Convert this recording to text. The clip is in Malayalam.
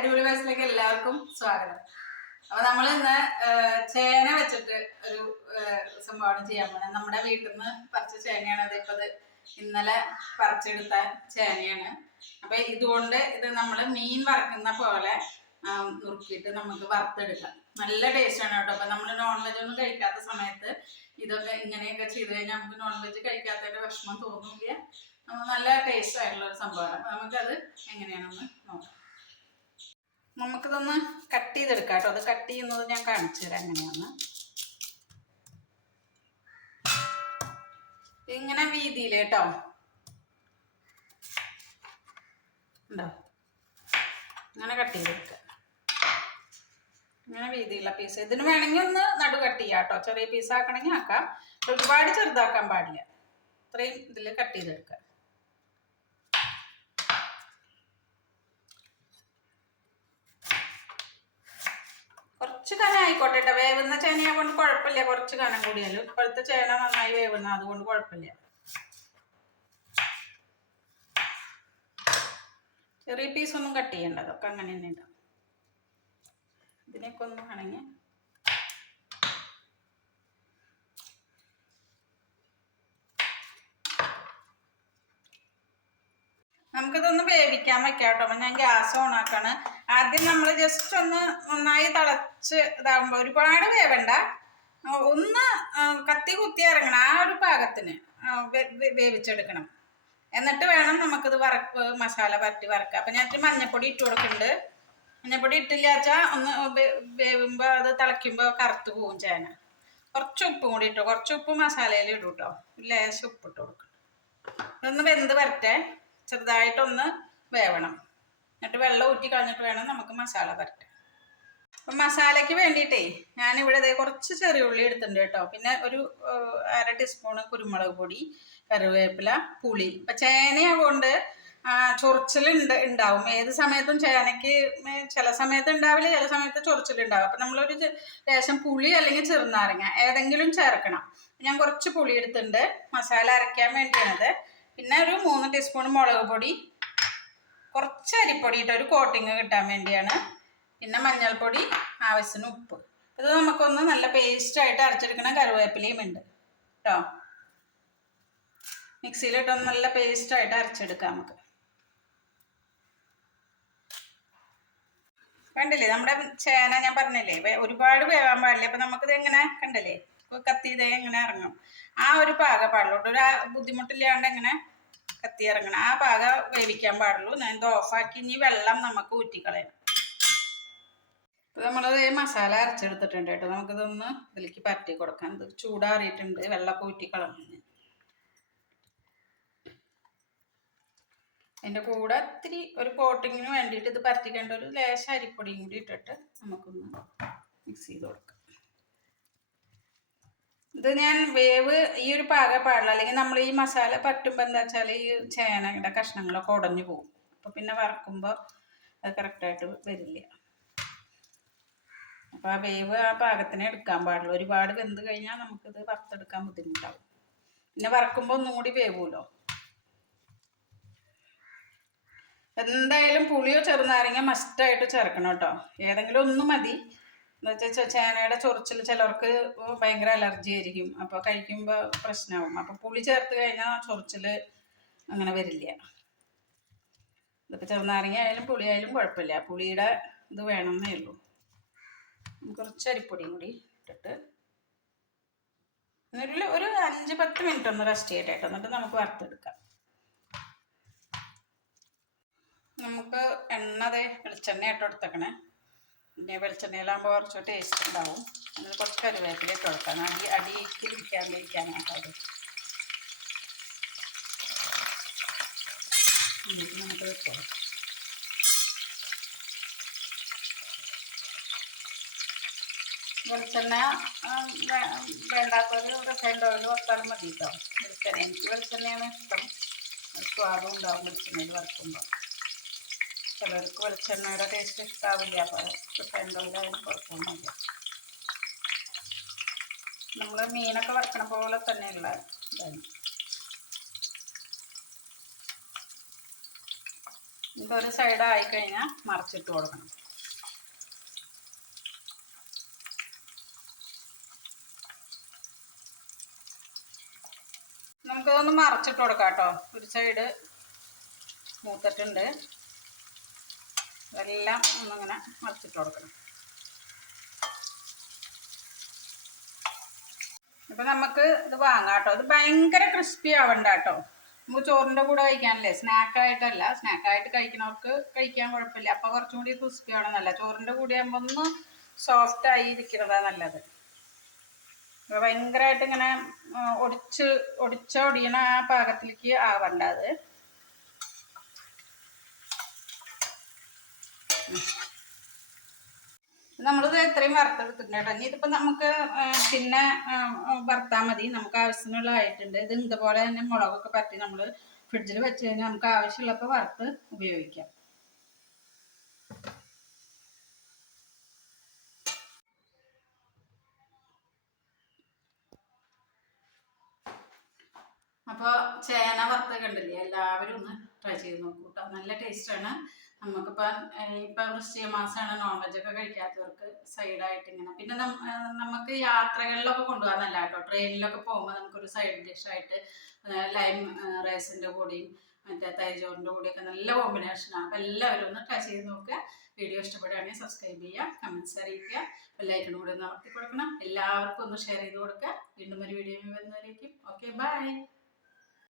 അടിപൊളി വയസ്സിലേക്ക് എല്ലാവർക്കും സ്വാഗതം. അപ്പൊ നമ്മൾ ഇന്ന് ചേന വെച്ചിട്ട് ഒരു സംഭാവന ചെയ്യാൻ പോകുന്നത്. നമ്മുടെ വീട്ടിൽ നിന്ന് പറിച്ച ചേനയാണ് അത്. ഇപ്പത് ഇന്നലെ പറിച്ചെടുത്ത ചേനയാണ്. അപ്പൊ ഇതുകൊണ്ട് ഇത് നമ്മൾ മീൻ വറക്കുന്ന പോലെ നുറുക്കിയിട്ട് നമുക്ക് വറുത്തെടുക്കാം. നല്ല ടേസ്റ്റ് ആണ് കേട്ടോ. അപ്പൊ നമ്മൾ നോൺ വെജ് ഒന്നും കഴിക്കാത്ത സമയത്ത് ഇതൊക്കെ ഇങ്ങനെയൊക്കെ ചെയ്ത് കഴിഞ്ഞാൽ നമുക്ക് നോൺ വെജ് കഴിക്കാത്തതിന്റെ വിഷമം തോന്നില്ല. നല്ല ടേസ്റ്റ് ആയിട്ടുള്ള ഒരു സംഭവമാണ്. അപ്പൊ നമുക്കത് എങ്ങനെയാണെന്ന് നോക്കാം. നമുക്കിതൊന്ന് കട്ട് ചെയ്തെടുക്കാം കേട്ടോ. അത് കട്ട് ചെയ്യുന്നത് ഞാൻ കാണിച്ചു തരാം എങ്ങനെയാണ് ഇങ്ങനെ വീതിയിൽ കേട്ടോ. ഉണ്ടോ? ഇങ്ങനെ കട്ട് ചെയ്തെടുക്കുക. ഇങ്ങനെ വീതിയുള്ള പീസ് ഇതിന് വേണമെങ്കിൽ ഒന്ന് നടു കട്ട് ചെയ്യാം കേട്ടോ. ചെറിയ പീസ് ആക്കണമെങ്കിൽ ആക്കാം. ഒരുപാട് ചെറുതാക്കാൻ പാടില്ല. ഇത്രയും ഇതിൽ കട്ട് ചെയ്തെടുക്കുക. കുറച്ച് കനം ആയിക്കോട്ടെ കേട്ടോ. വേവുന്ന ചേനയെ കൊണ്ട് കുഴപ്പമില്ല. കുറച്ച് കനം കൂടിയാലും ഇപ്പോഴത്തെ ചേന നന്നായി വേവുന്ന അതുകൊണ്ട് കുഴപ്പമില്ല. ചെറിയ പീസൊന്നും കട്ട് ചെയ്യണ്ട. അതൊക്കെ അങ്ങനെ തന്നെ ഇതാ ഇതിനൊക്കെ ഒന്ന് വേണമെങ്കിൽ നമുക്കിതൊന്ന് വേവിക്കാൻ വെക്കാം കേട്ടോ അപ്പം ഞാൻ ഗ്യാസ് ഓൺ ആക്കാണ്. ആദ്യം നമ്മൾ ജസ്റ്റ് ഒന്ന് നന്നായി തിളച്ച് ഇതാകുമ്പോൾ ഒരുപാട് വേവണ്ട. ഒന്ന് കത്തി കുത്തി ഇറങ്ങണം. ആ ഒരു പാകത്തിന് വേവിച്ചെടുക്കണം. എന്നിട്ട് വേണം നമുക്കിത് വറക്ക് മസാല പറ്റി വറക്കുക. അപ്പം ഞാൻ മഞ്ഞപ്പൊടി ഇട്ട് കൊടുക്കുന്നുണ്ട്. മഞ്ഞപ്പൊടി ഇട്ടില്ല വെച്ചാൽ ഒന്ന് വേവുമ്പോൾ അത് തിളയ്ക്കുമ്പോൾ കറുത്ത് പോവും ചേന. കുറച്ച് ഉപ്പും കൂടി ഇട്ടു. കുറച്ച് ഉപ്പ് മസാലയിൽ ഇടും കേട്ടോ ലേശം ഉപ്പിട്ട് കൊടുക്കണം. ഇതൊന്ന് വെന്ത് വരട്ടെ. ചെറുതായിട്ടൊന്ന് വേവണം. എന്നിട്ട് വെള്ളം ഊറ്റി കളഞ്ഞിട്ട് വേണം നമുക്ക് മസാല പരട്ടാൻ. അപ്പം മസാലയ്ക്ക് വേണ്ടിയിട്ടേ ഞാനിവിടെ ഇതേ കുറച്ച് ചെറിയ ഉള്ളി എടുത്തിട്ടുണ്ട് കേട്ടോ. പിന്നെ ഒരു അര ടീസ്പൂണ് കുരുമുളക് പൊടി കറിവേപ്പില പുളി. ഇപ്പം ചേനയാകൊണ്ട് ചൊറിച്ചിലുണ്ട് ഉണ്ടാവും. ഏത് സമയത്തും ചേനയ്ക്ക് ചില സമയത്ത് ഉണ്ടാവില്ല ചില സമയത്ത് ചൊറിച്ചിലുണ്ടാവും. അപ്പം നമ്മളൊരു ലേശം പുളി അല്ലെങ്കിൽ ചെറുനാരങ്ങ ഏതെങ്കിലും ചേർക്കണം. ഞാൻ കുറച്ച് പുളി എടുത്തിട്ടുണ്ട്. മസാല അരയ്ക്കാൻ വേണ്ടിയാണത്. പിന്നെ ഒരു മൂന്ന് ടീസ്പൂൺ മുളക് പൊടി കുറച്ച് അരിപ്പൊടി ഇട്ട് ഒരു കോട്ടിങ് കിട്ടാൻ വേണ്ടിയാണ്. പിന്നെ മഞ്ഞൾപ്പൊടി ആവശ്യത്തിന് ഉപ്പ്. ഇത് നമുക്കൊന്ന് നല്ല പേസ്റ്റായിട്ട് അരച്ചെടുക്കണം കറിവേപ്പിലയും ഉണ്ട് കേട്ടോ മിക്സിയിലിട്ടൊന്ന് നല്ല പേസ്റ്റായിട്ട് അരച്ചെടുക്കാം നമുക്ക്. കണ്ടില്ലേ? നമ്മുടെ ചേന ഞാൻ പറഞ്ഞില്ലേ ഒരുപാട് വേവാൻ പാടില്ല. അപ്പൊ നമുക്കിത് എങ്ങനെ കണ്ടില്ലേ? കത്തി ഇതേ എങ്ങനെ ഇറങ്ങും ആ ഒരു പാക പാടുള്ളൂ. ഒരു ബുദ്ധിമുട്ടില്ലാണ്ട് എങ്ങനെ കത്തി ഇറങ്ങണം ആ പാക വേവിക്കാൻ പാടുള്ളൂ. ഞാൻ ഇത് ഓഫാക്കി ഇനി വെള്ളം നമുക്ക് ഊറ്റിക്കളയണം. ഇപ്പൊ നമ്മളത് ഈ മസാല അരച്ചെടുത്തിട്ടുണ്ട് കേട്ടോ. നമുക്കിതൊന്ന് ഇതിലേക്ക് പരട്ടി കൊടുക്കാം. ഇത് ചൂടാറിയിട്ടുണ്ട്. വെള്ളമൊക്കെ ഊറ്റിക്കളഞ്ഞ്. അതിന്റെ കൂടെ ഇത്തിരി ഒരു കോട്ടിങ്ങിന് വേണ്ടിയിട്ട് ഇത് പരത്തിക്കേണ്ട ഒരു ലേശ അരിപ്പൊടിയും കൂടി ഇട്ടിട്ട് നമുക്കൊന്ന് മിക്സ് ചെയ്ത് കൊടുക്കാം. ഇത് ഞാൻ വേവ് ഈ ഒരു പാക പാടില്ല. അല്ലെങ്കിൽ നമ്മൾ ഈ മസാല പറ്റുമ്പോൾ എന്താ വെച്ചാൽ ഈ ചേനയുടെ കഷ്ണങ്ങളൊക്കെ ഉടഞ്ഞു പോകും. അപ്പോൾ പിന്നെ വറക്കുമ്പോൾ അത് കറക്റ്റായിട്ട് വരില്ല. അപ്പോൾ ആ വേവ് ആ പാകത്തിന് എടുക്കാൻ പാടില്ല. ഒരുപാട് വെന്ത് കഴിഞ്ഞാൽ നമുക്കിത് വറുത്തെടുക്കാൻ ബുദ്ധിമുട്ടാവും. പിന്നെ വറക്കുമ്പോൾ ഒന്നും കൂടി വേവുമല്ലോ എന്തായാലും പുളിയോ ചെറുനാരങ്ങ മസ്റ്റായിട്ട് ചേർക്കണം കേട്ടോ. ഏതെങ്കിലും ഒന്ന് മതി. എന്ന് വെച്ചാൽ ചേനയുടെ ചൊറിച്ചിൽ ചിലർക്ക് ഭയങ്കര അലർജി ആയിരിക്കും. അപ്പോൾ കഴിക്കുമ്പോൾ പ്രശ്നമാവും അപ്പോൾ പുളി ചേർത്ത് കഴിഞ്ഞാൽ ചൊറിച്ചിൽ അങ്ങനെ വരില്ല. ഇതിപ്പോൾ ചെറുനാരങ്ങ ആയാലും പുളി ആയാലും കുഴപ്പമില്ല. പുളിയുടെ ഇത് വേണമെന്നേ ഉള്ളൂ. കുറച്ച് അരിപ്പൊടിയും കൂടി ഇട്ടിട്ട് എന്നിട്ട് ഒരു അഞ്ച് പത്ത് മിനിറ്റ് ഒന്ന് റെസ്റ്റ് ചെയ്യട്ടെ. എന്നിട്ട് നമുക്ക് വറുത്തെടുക്കാം. നമുക്ക് എണ്ണ അതെ വെളിച്ചെണ്ണ ഇട്ട് പിന്നെ വെളിച്ചെണ്ണയിലാകുമ്പോൾ കുറച്ച് ടേസ്റ്റ് ഉണ്ടാവും അതിൽ കുറച്ച് കറിവേപ്പില ഇട്ട് കൊടുക്കാം അടി അടിയിലേക്ക് പിടിക്കാണ്ടിരിക്കാനായിട്ട് അത്. നമുക്ക് വെളിച്ചെണ്ണ വേണ്ടാത്തൊരു റിഫൈൻഡ് ഓയിൽ വറുത്താലും മതി കേട്ടോ. വെളിച്ചെണ്ണ എനിക്ക് വെളിച്ചെണ്ണയാണ് ഇഷ്ടം. സ്വാദും ഉണ്ടാവും വെളിച്ചെണ്ണയിൽ വറുക്കുമ്പോൾ ചിലർക്ക് വെളിച്ചെണ്ണയുടെ ടേസ്റ്റ് ഇഷ്ടാവില്ല. അപ്പോൾ കുഴപ്പമൊന്നുമില്ല നമ്മൾ മീനൊക്കെ വറക്കണ പോലെ തന്നെയുള്ള ഇതാണ്. ഇപ്പം ഒരു സൈഡ് ആയി കഴിഞ്ഞാൽ മറിച്ചിട്ട് കൊടുക്കണം. നമുക്കതൊന്ന് മറച്ചിട്ട് കൊടുക്കാം കേട്ടോ ഒരു സൈഡ് മൂത്തിട്ടുണ്ട്. ഇതെല്ലാം ഒന്നിങ്ങനെ മറിച്ചിട്ട് കൊടുക്കണം. ഇപ്പം നമുക്ക് ഇത് വാങ്ങാം കേട്ടോ. ഇത് ഭയങ്കര ക്രിസ്പി ആവണ്ട കേട്ടോ. നമുക്ക് ചോറിന്റെ കൂടെ കഴിക്കാനല്ലേ സ്നാക്കായിട്ടല്ല സ്നാക്കായിട്ട് കഴിക്കുന്നവർക്ക് കഴിക്കാൻ കുഴപ്പമില്ല. അപ്പോൾ കുറച്ചും കൂടി ക്രിസ്പി ആവണമെന്നല്ല ചോറിന്റെ കൂടെ ആകുമ്പോൾ ഒന്ന് സോഫ്റ്റ് ആയി ഇരിക്കുന്നതാണ് നല്ലത്. ഭയങ്കരമായിട്ട് ഇങ്ങനെ ഒടിച്ച് ഒടിച്ചൊടിയണ ആ പാകത്തിലേക്ക് ആവണ്ട അത്. നമ്മളിത് എത്രയും വറുത്തെടുത്തിട്ടുണ്ട് കേട്ടോ. ഇനി ഇതിപ്പോൾ നമുക്ക് പിന്നെ വറുത്താൽ മതി. നമുക്ക് ആവശ്യത്തിനുള്ള ആയിട്ടുണ്ട്. ഇത് ഇതുപോലെ തന്നെ മുളകൊക്കെ പറ്റി നമ്മൾ ഫ്രിഡ്ജിൽ വെച്ച് കഴിഞ്ഞാൽ നമുക്ക് ആവശ്യമുള്ളപ്പോൾ വറുത്ത് ഉപയോഗിക്കാം. അപ്പോൾ ചേന വറുത്ത് കണ്ടില്ലേ എല്ലാവരും ഒന്ന് ട്രൈ ചെയ്ത് നോക്കൂ കേട്ടോ നല്ല ടേസ്റ്റാണ് നമുക്കിപ്പോൾ ഇപ്പം വൃശ്ചിക മാസമാണ് നോൺ വെജ് ഒക്കെ കഴിക്കാത്തവർക്ക് സൈഡായിട്ട് ഇങ്ങനെ. പിന്നെ നമുക്ക് യാത്രകളിലൊക്കെ കൊണ്ടുപോകാൻ നല്ല കേട്ടോ. ട്രെയിനിലൊക്കെ പോകുമ്പോൾ നമുക്കൊരു സൈഡ് ഡിഷായിട്ട് ലൈം റൈസിന്റെ കൂടെയും മറ്റേ തൈജോറിന്റെ കൂടെയൊക്കെ നല്ല കോമ്പിനേഷനാണ് അപ്പൊ എല്ലാവരും ഒന്ന് ട്രൈ ചെയ്ത് നോക്കുക. വീഡിയോ ഇഷ്ടപ്പെടുകയാണെങ്കിൽ സബ്സ്ക്രൈബ് ചെയ്യുക കമന്റ്സ് അറിയിക്കുക. ബെല്ലൈക്കൺ കൂടെ ഒന്ന് അമർത്തി കൊടുക്കണം എല്ലാവർക്കും ഒന്ന് ഷെയർ ചെയ്ത് കൊടുക്കുക. വീണ്ടും ഒരു വീഡിയോ വരുന്നവരേക്കും. Okay bye